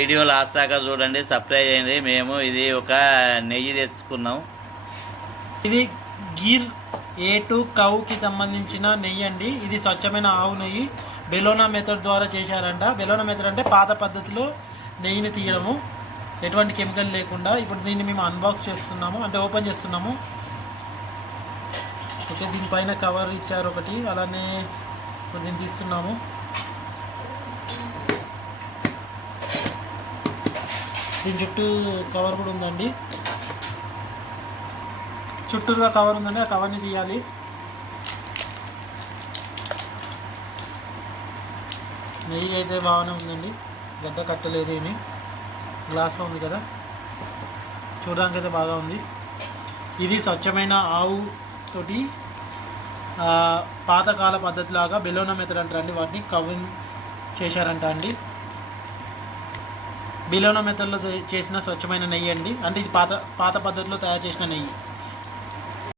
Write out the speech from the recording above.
Video last దాకా చూడండి subscribe చేయండి. మేము ఇది ఒక నెయ్యి తెచ్చుకున్నాం. ఇది గీర్ ఏ టు కౌకి సంబంధించిన నెయ్యి అండి. ఇది స్వచ్ఛమైన ఆవు నెయ్యి. బెలోనా మెథడ్ ద్వారా చేశారంట. బెలోనా మెథడ్ అంటే పాత పద్ధతిలో నెయ్యిని తీయడము. ఎటువంటి కెమికల్ లేకుండా ఇప్పుడు దీన్ని మేము అన్బాక్స్ చేస్తున్నాము. అంటే ఓపెన్ చేస్తున్నాము. ఓకే దీనిపైన కవర్ ఇచ్చారు ఒకటి. అలానే దీన్ని తీస్తున్నాము. దీని చుట్టూ కవర్ కూడా ఉందండి. చుట్టూరుగా కవర్ ఉందండి ఆ కవర్ని తీయాలి. నెయ్యి అయితే బాగానే ఉందండి. గడ్డ కట్టలేదు ఏమి. గ్లాస్లో ఉంది కదా. చూడడానికి అయితే బాగా ఉంది. ఇది స్వచ్ఛమైన ఆవు తోటి పాతకాల పద్ధతిలాగా బెలోనా మెథడ్ అంటారండి. వాటిని కవిన్ చేశారంట అండి. బిలోనా మెథడ్లో చేసిన స్వచ్ఛమైన నెయ్యి అండి. అంటే ఇది పాత పాత పద్ధతిలో తయారు చేసిన నెయ్యి.